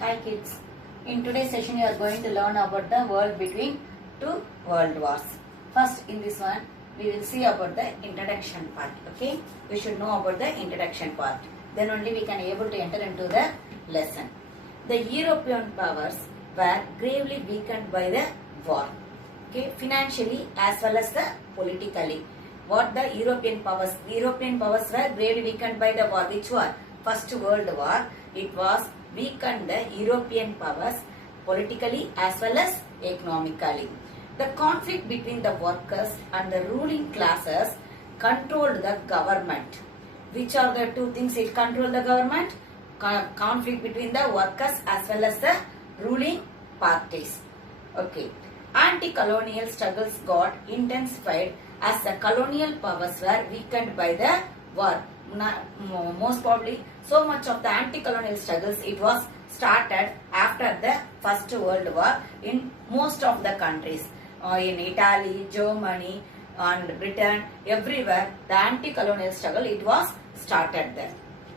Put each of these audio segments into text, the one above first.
Hi kids. In today's session you are going to learn about the world between two world wars. First in this one we will see about the introduction part. Okay, we should know about the introduction part. Then only we can able to enter into the lesson. The European powers were gravely weakened by the war. Okay, financially as well as the politically. What the European powers? The European powers were gravely weakened by the war. Which war? First World War. It was weakened the European powers politically as well as economically. The conflict between the workers and the ruling classes controlled the government. Which are the two things it controlled the government? Conflict between the workers as well as the ruling parties. Okay. Anti-colonial struggles got intensified as the colonial powers were weakened by the war. Most probably, so much of the anti-colonial struggles, it was started after the First World War in most of the countries. In Italy, Germany and Britain, everywhere, the anti-colonial struggle, it was started there.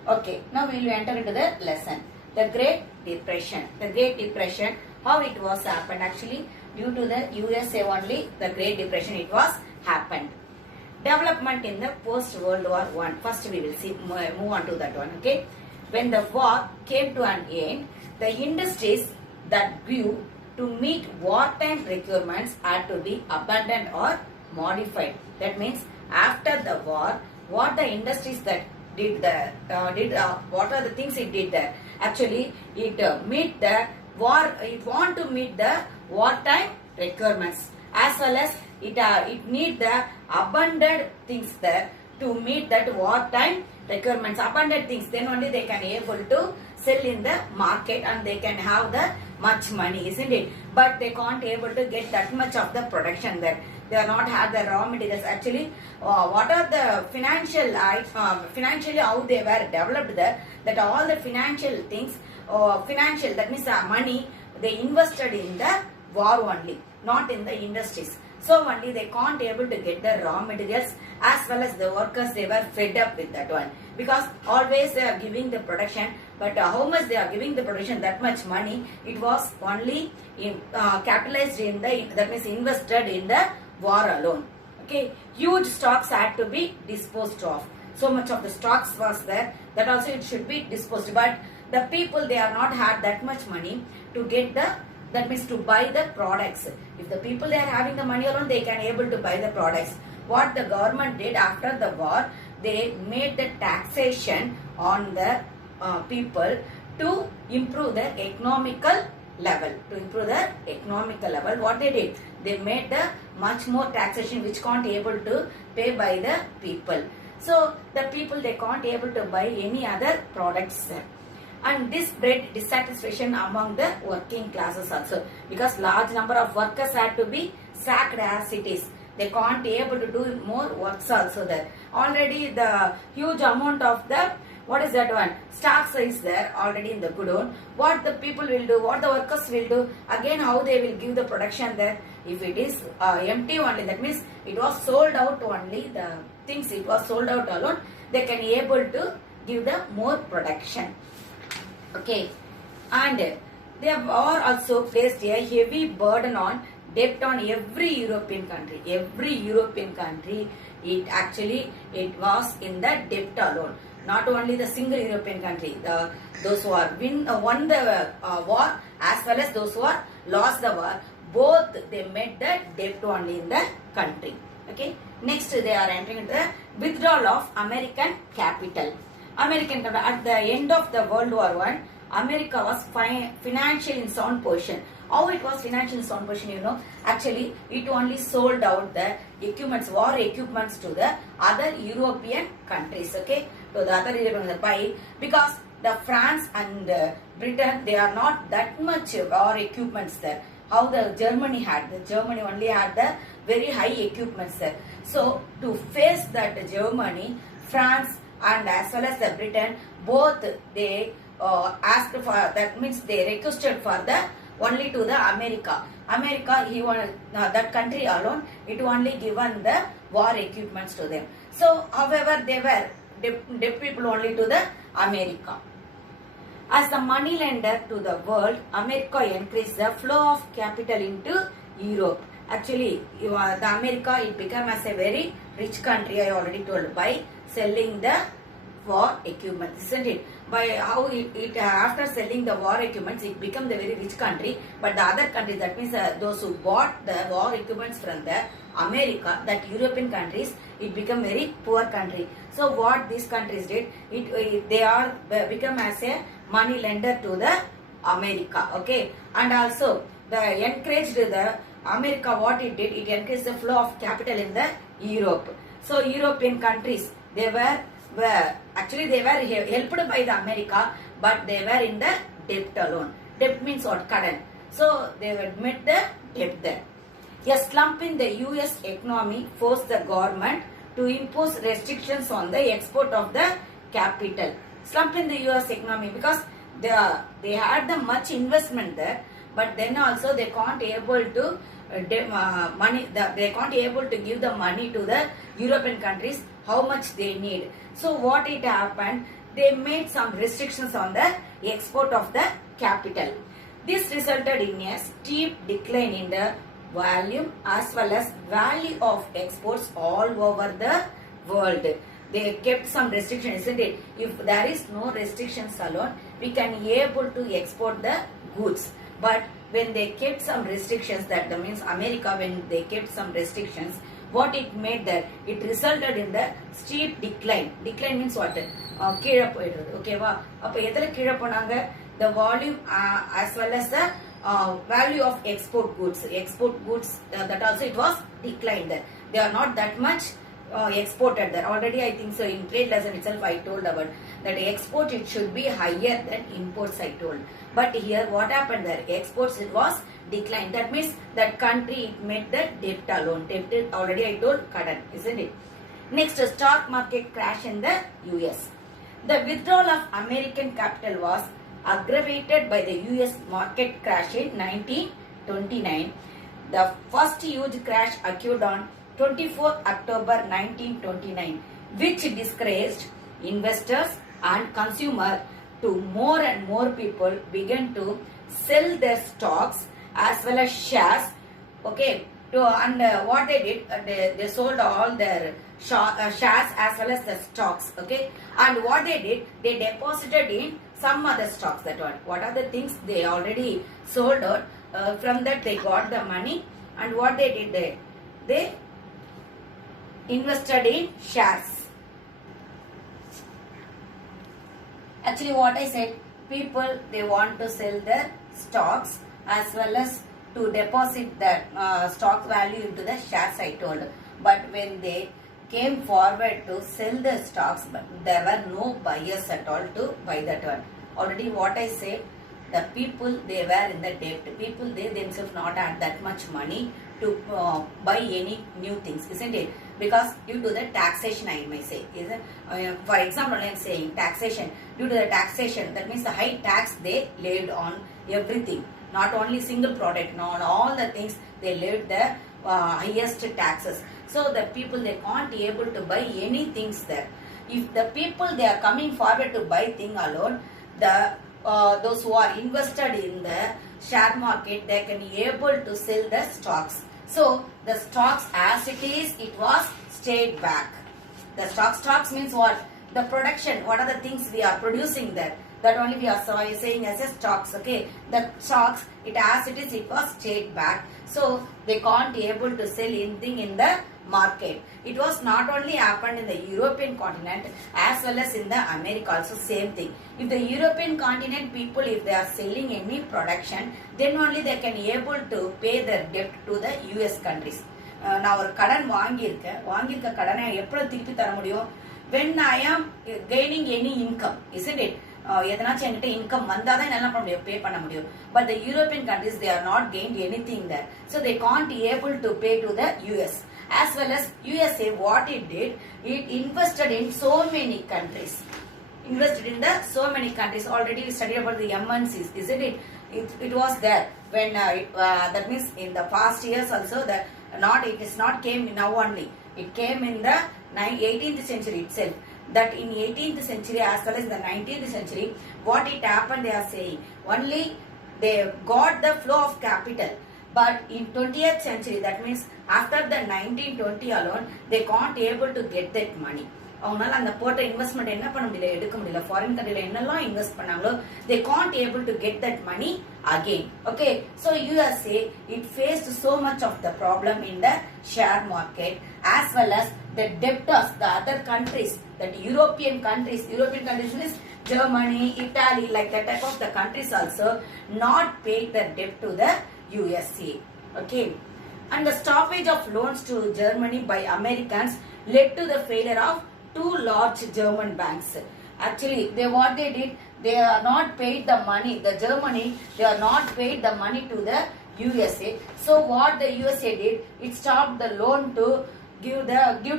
Okay, now we will enter into the lesson. The Great Depression. The Great Depression, how it was happened actually, due to the USA only, the Great Depression, it was happened. Development in the post-World War I. First we will see, move on to that one, okay. When the war came to an end, the industries that grew to meet wartime requirements had to be abandoned or modified. That means after the war, what the industries that did what are the things it did there? Actually, it meet the war. It want to meet the wartime requirements as well as it need the abundant things there to meet that wartime requirements. Abundant things, then only they can able to sell in the market and they can have the much money, isn't it? But they can't able to get that much of the production there. They are not have the raw materials. Actually, what are the financially how they were developed there? That all the financial things, financial, that means money they invested in the war only, not in the industries. So only they can't able to get the raw materials as well as the workers, they were fed up with that one. Because always they are giving the production, but how much they are giving the production, that much money, it was only capitalized in the, that means invested in the war alone. Okay, huge stocks had to be disposed of. So much of the stocks was there, that also it should be disposed. But the people, they are not had that much money to get the, that means to buy the products. If the people they are having the money alone, they can able to buy the products. What the government did after the war, they made the taxation on the people to improve the economical level. To improve the economical level, what they did, they made the much more taxation which can't able to pay by the people. So the people, they can't able to buy any other products. And this bred dissatisfaction among the working classes also, because large number of workers had to be sacked as it is. They can't able to do more works also there. Already the huge amount of the, what is that one, stocks is there already in the godown. What the people will do, what the workers will do, again how they will give the production there. If it is empty only, that means it was sold out only, the things it was sold out alone, they can able to give the more production. Okay, and they have also placed a heavy burden on debt on every European country. Every European country, it was in the debt alone. Not only the single European country, those who are won the war as well as those who are lost the war, both they met the debt only in the country. Okay, next they are entering into the withdrawal of American capital. At the end of the World War I, America was financially in sound position. How it was financially in sound position, you know? Actually, it only sold out the equipments, war equipments to the other European countries, okay? To the other European countries. Because the France and Britain, they are not that much war equipments there. How the Germany had. The Germany only had the very high equipments there. So, to face that Germany, France, and as well as the Britain, both they asked for, that means they requested for the only to the America. He wanted that country alone, it only given the war equipments to them. So however they were debt people only to the America. As the money lender to the world, America increased the flow of capital into Europe. Actually, the America, it became as a very rich country, I already told, by selling the war equipment, isn't it? By how it after selling the war equipments, it became the very rich country. But the other countries, that means those who bought the war equipments from the America, that European countries, it become very poor country. So what these countries did, they are become as a money lender to the America, okay? And also the encouraged the America, what it did, it encouraged the flow of capital in the Europe. So European countries, they were actually they were helped by the America, but they were in the debt alone. Debt means what? Current. So they would met the debt there. A slump in the US economy forced the government to impose restrictions on the export of the capital. Slump in the US economy because they had the much investment there, but then also they can't able to they can't able to give the money to the European countries how much they need. So what it happened, they made some restrictions on the export of the capital. This resulted in a steep decline in the volume as well as value of exports all over the world. They kept some restrictions, isn't it? If there is no restrictions alone, we can able to export the goods. But when they kept some restrictions, that means America, when they kept some restrictions, what it made that it resulted in the steep decline. Decline means what? கீழே போயிடுறது, ஓகேவா? அப்ப எதுல கீழே போனாங்க? The volume as well as the value of export goods. Export goods that also it was declined there. They are not that much exported there. Already I think so in trade lesson itself I told about that export it should be higher than imports I told. But here what happened there? Exports it was declined. That means that country it made the debt alone. Debt already I told current, isn't it? Next, stock market crash in the US. The withdrawal of American capital was aggravated by the US market crash in 1929. The first huge crash occurred on 24 October 1929, which discouraged investors and consumers to more and more people began to sell their stocks as well as shares, okay? And what they did, they sold all their shares as well as the stocks, okay? And what they did, they deposited in some other stocks. That what are the things they already sold out? From that they got the money, and what they did, they invested in shares. Actually, what I said, people they want to sell their stocks as well as to deposit that stock value into the shares I told. But when they came forward to sell the stocks, but there were no buyers at all to buy that one. Already what I said, the people they were in the debt. People they themselves not had that much money to buy any new things, isn't it? Because due to the taxation, I may say, isn't? For example, I am saying taxation. Due to the taxation, that means the high tax they laid on everything. Not only single product, not all the things they laid the highest taxes. So the people they can't be able to buy any things there. If the people they are coming forward to buy thing alone, the those who are invested in the share market, they can be able to sell the stocks. So the stocks as it is, it was stayed back. The stocks means what? The production. What are the things we are producing there? That only we are saying as a stocks, okay? The stocks, it as it is, it was stayed back. So they can't be able to sell anything in the market. It was not only happened in the European continent as well as in the America also same thing. If the European continent people, if they are selling any production, then only they can able to pay their debt to the US countries. நான் ஒரு கடன் வாங்கியிருக்க கடனை எப்படி திருப்பி தர முடியும்? When I am gaining any income, isn't it? எதனாச்சும் என்கிட்ட இன்கம் வந்தாதான் என்ன பண்ண முடியும், பே பண்ண முடியும். But the European countries, they are not gained anything there, so they can't be able to pay to the US. As well as USA, what it did, it invested in so many countries. Invested in the so many countries. Already we studied about the MNCs, isn't it? It was there when that means in the past years also that it is not came now only. It came in the 18th century itself. that in 18th century as well as the 19th century, what it happened, they are saying, only they got the flow of capital. But in 20th century, that means after the 1920 alone, they can't able to get that money. அவங்களால அந்த போட்ட investment என்ன பண்ண முடியல, எடுக்க முடியல. Foreign கண்ட்ரில என்னெல்லாம் இன்வெஸ்ட் பண்ணாங்களோ they can't able to get that money again. Okay, so USA, it faced so much of the problem in the share market as well as the debtors, the other countries, that European countries means Germany, Italy, like that type of the countries also not paid the debt to the USA. Okay, and the stoppage of loans to Germany by Americans led to the failure of two large German banks. Actually, what they did, they are not paid the money. The Germany, they are not paid the money to the USA. So what the USA did, it stopped the loan to give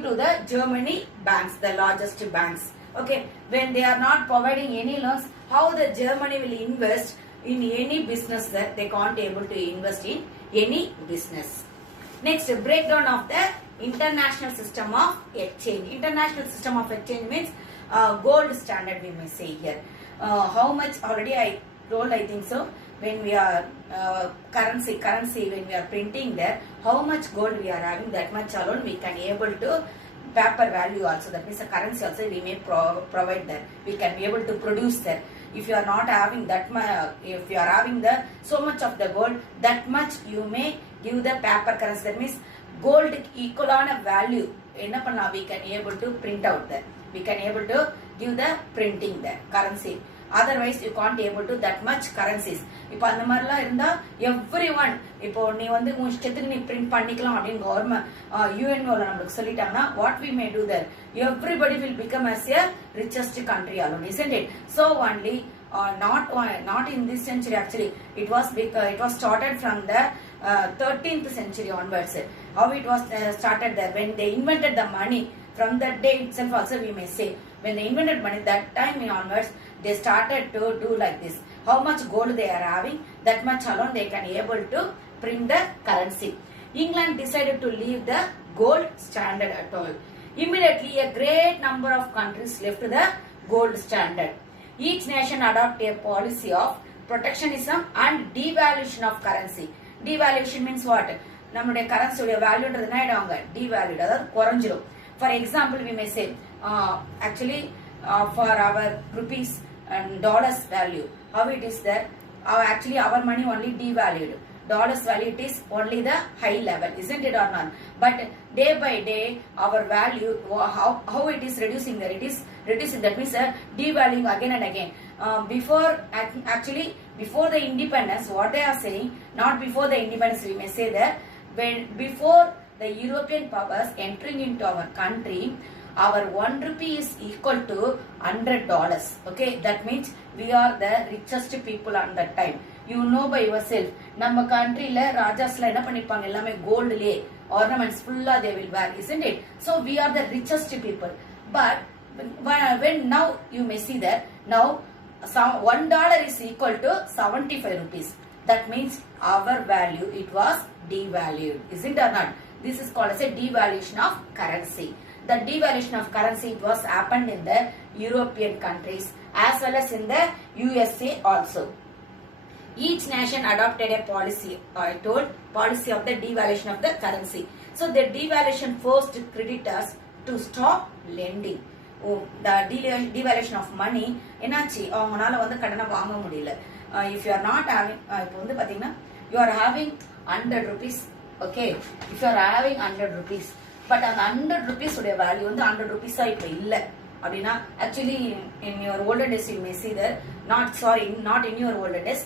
to the Germany banks, the largest banks. Okay, when they are not providing any loans, how the Germany will invest in any business that they can't able to invest in any business. Next, breakdown of the international system of exchange. International system of exchange means gold standard, we may say here. How much already I told, I think so. When we are currency, when we are printing there, how much gold we are having, that much alone we can able to paper value also. That means the currency also we may provide there. We can be able to produce there. If you are not having that much, if you are having the so much of the gold, that much you may give the paper currency. That means gold equal on a value. Enna panna, we can able to print out there. We can able to give the printing there currency. Otherwise you can't able to that much currencies. இப்போ அந்த மாதிரிலாம் இருந்தா everyone, இப்போ நீ வந்து உன் இஷ்டத்துக்கு நீ பிரிண்ட் பண்ணிக்கலாம் அப்படின்னு கவர்மெண்ட் UNO நம்மளுக்கு சொல்லிட்டாங்கன்னா what we may do there, everybody will become as a richest country alone, isn't it? So only not in this century actually, it was started from the 13th century onwards. How it was started there, when they invented the money, from that day itself also we may say, when they invented money, that time onwards they started to do like this. How much gold they are having, that much alone they can able to print the currency. England decided to leave the gold standard at all. Immediately a great number of countries left the gold standard. Each nation adopted a policy of protectionism and devaluation of currency. Devaluation means what? நம்மளுடைய கரன்சியோட வேல்யூன்றது என்ன ஆயிடுவாங்க, devalued, அதாவது குறைஞ்சிரும். For example, we may say actually for our rupees and dollars value, how it is there, actually our money only devalued. Dollars value, it is only the high level, isn't it or not? But day by day our value, how it is reducing there, it is reducing. That means devaluing again and again. Before the independence, what they are saying, not before the independence, we may say that before the European powers entering into our country, our 1 rupee is equal to $100. Okay, that means we are the richest people on that time. You know by yourself, நம்ம countryல ராஜாஸ்ல என்ன பண்ணிருப்பாங்க, எல்லாமே கோல்ட்லயே ornaments fulla they will wear, isn't it? So we are the richest people. But when now you may see that now $1 is equal to 75 rupees. That means our value, it was devalued, isn't it or not? This is called as a devaluation of currency. The devaluation of currency, it was happened in the European countries as well as in the USA also. Each nation adopted a policy, policy of the devaluation of the currency. So the devaluation forced creditors to stop lending. The devaluation of money, என்னாச்சு, அவங்களால வந்து கடனை வாங்க முடியல. If you are not having, இப்போ வந்து பாத்தீங்கன்னா you are having 100 rupees, okay, if you are having 100 rupees, but அந்த 100 rupees உடைய வேல்யூ வந்து 100 rupees இப்போ இல்ல அப்படின்னா, actually in your older days you may see that, not in your older days,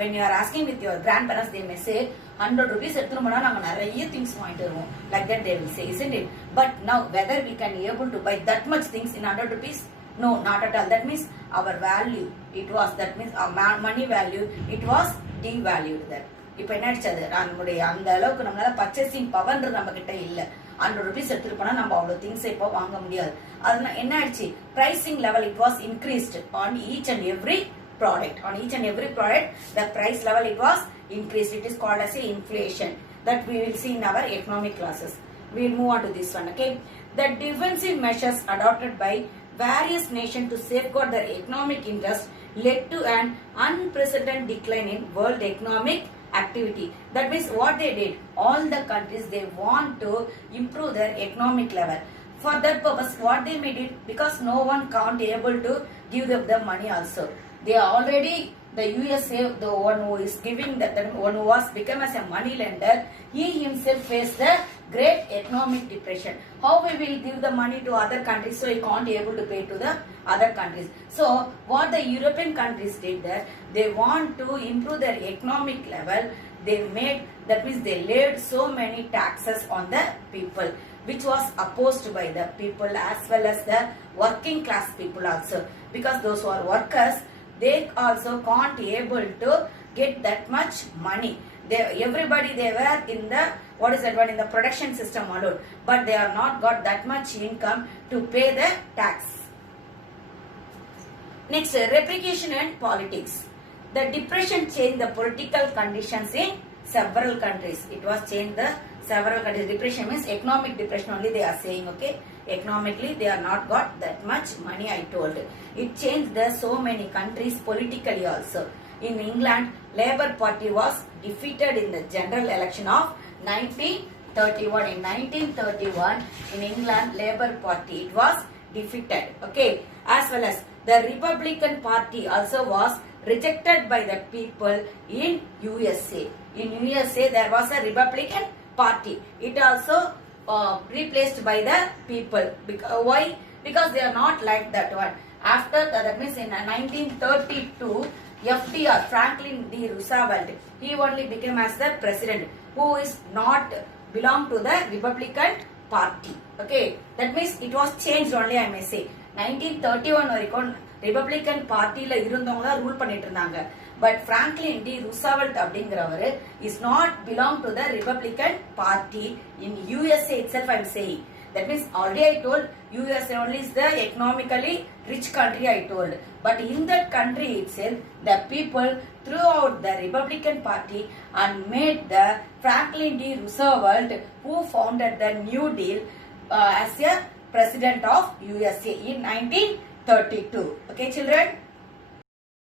when you are asking with your grandparents, they may say 100 rupees எடுத்துட்டு போனா நாங்க நிறைய things வாங்கிட்டு வருவோம், like that they will say, isn't it? But now whether we can able to buy that much things in 100 rupees, no, not at all. That means our value, it was, that means our money value, it was devalued there. இப்போ என்ன ஆயிடுச்சு, நம்மளுடைய அந்த அளவுக்கு நம்மளால purchasing பவர்ன்றது நம்ம கிட்ட இல்ல. 100 rupees எடுத்துட்டு போனா நம்ம அவ்வளவு திங்ஸ் இப்போ வாங்க முடியாது. அதனால என்ன ஆயிடுச்சு, pricing level, it was increased on each and every product. On each and every product, the price level, it was increased. It is called as a inflation, that we will see in our economic classes. We will move on to this one. Okay, the defensive measures adopted by various nations to safeguard their economic interests led to an unprecedented decline in world economic activity. That means what they did, all the countries, they want to improve their economic level. For that purpose, what they made it, because no one can't able to give them the money also. They are already, the USA, the one who is giving, the one who was become as a money lender, he himself faced the great economic depression. How we will give the money to other countries, so he can't able to pay to the other countries. So what the European countries did that, they want to improve their economic level. They made, that means they laid so many taxes on the people, which was opposed by the people as well as the working class people also. Because those who are workers, they also can't able to get that much money. Everybody they were in the, what is that one, in the production system alone, but they are not got that much income to pay the tax. Next, replication and politics. The depression changed the political conditions in several countries. It was changed the several countries. Depression means economic depression only they are saying, okay. Economically they are not got that much money, I told. It changed the so many countries politically also. In England, Labour Party was defeated in the general election of 1931. In 1931, in England, Labour Party, it was defeated, okay. As well as the Republican Party also was rejected by the people in USA. In USA, there was a Republican Party. It also replaced by the people. Why? Because they are not like that one. After that means in 1932, FDR, Franklin D. Roosevelt, he only became as the president, who is not belong to the Republican Party. Okay, that means it was changed only, I may say. 1931 வரைக்கும் Republican Party ல இருந்தவங்க தான் rule பண்ணிட்டு இருந்தாங்க. But Franklin D. Roosevelt அப்படிங்கிறவர் is not belong to the Republican Party in USA itself, I am saying. That means already I told USA only is the economically rich country, I told. But in that country itself, the people throughout the Republican Party and made the Franklin D. Roosevelt, who founded the New Deal, as a president of USA in 1932. Okay, children.